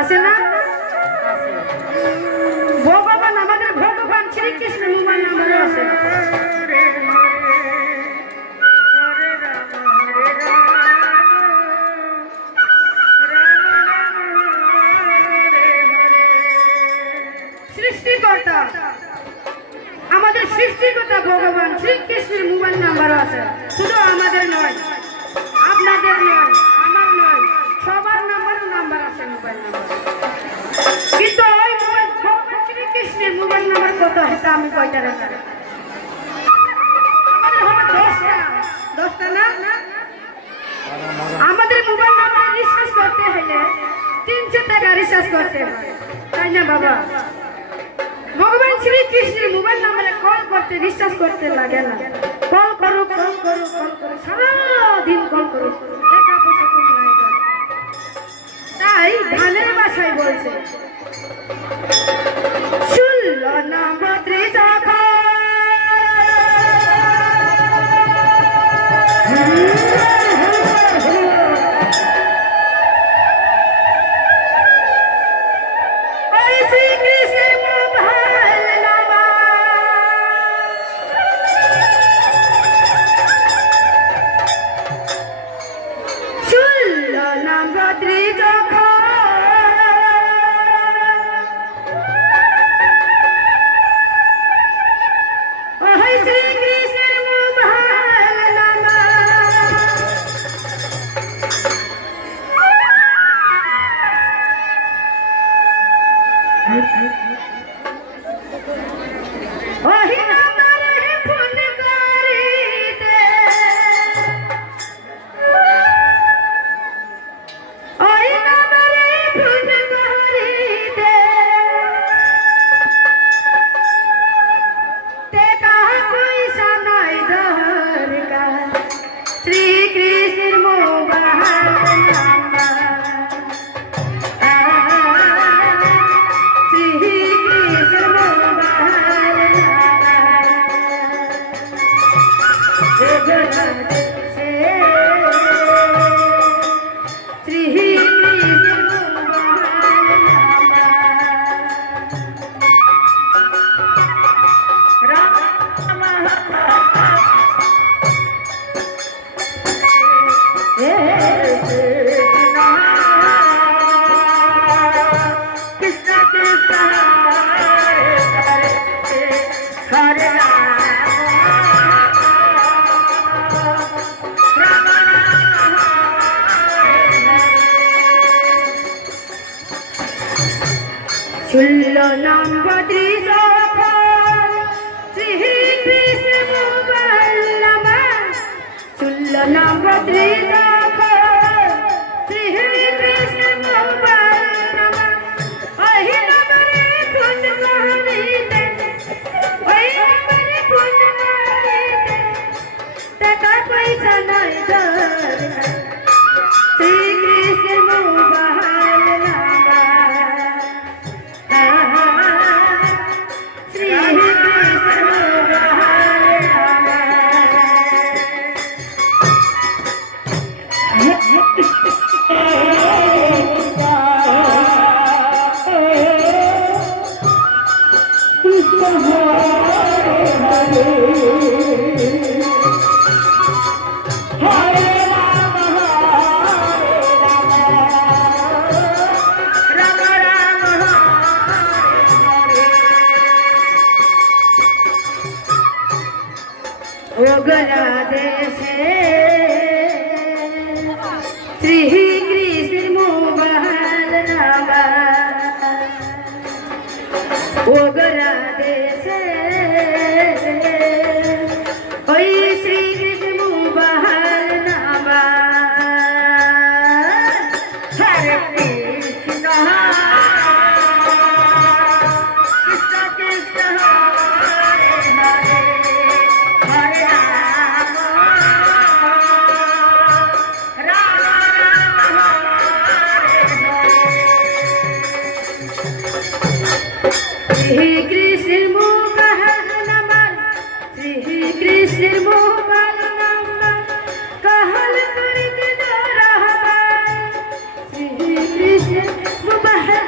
আছে না? ভগবান আমাদের ভগবান শ্রীকৃষ্ণ মোবাইল নাম্বারও আছে। সৃষ্টিকর্তা আমাদের সৃষ্টিকর্তা ভগবান শ্রীকৃষ্ণের মোবাইল নাম্বারও আছে। শুধু আমাদের নয়, আপনাদের নয়, আমার নয়, সবার নাম্বার আছে মোবাইল নাম্বার। কিন্তু ওই মোবাইল ভগবান শ্রীকৃষ্ণের মোবাইল নাম্বার কত সেটা আমি কয়টা রেখা আমাদের হবে 10টা না? আমাদের মোবাইল নাম্বার রিচার্জ করতে হলে 300 টাকা রিচার্জ করতে হয়, তাই না বাবা? ভগবান শ্রীকৃষ্ণের মোবাইল নাম্বারে কল করতে রিচার্জ করতে লাগে না। কল করো সারাদিন কল করো, টাকা পয়সা কম নাই। তাই ধানের বাসায় বলছে শুনল না বদ্রি যখন শুনল নাম বদ্রি যখন শ্রীকৃষ্ণ মোবাইল নাম্বার, শুনল নাম বদ্রি যখন শ্রীকৃষ্ণ মোবাইল নাম্বার, ওই নাম্বারে ফোন করিতে, ওই নাম্বারে ফোন করিতে টাকা পয়সা নাই দরকার, শ্রীকৃষ্ণ মোবাইল নাম্বার, ওগরা দেশে শ্রীকৃষ্ণ মোবাইল নাম্বার, ওগরা দেশে ওই Shrikrishna mobile number, Hare Krishna Krishna Krishna Hare Hare, Hare Ram Ram Ram Hare Hare, Shrikrishna mobile number, Shrikrishna mobile number, कहल करके दो रहा, श्रीकृष्ण मोबाइल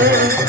রে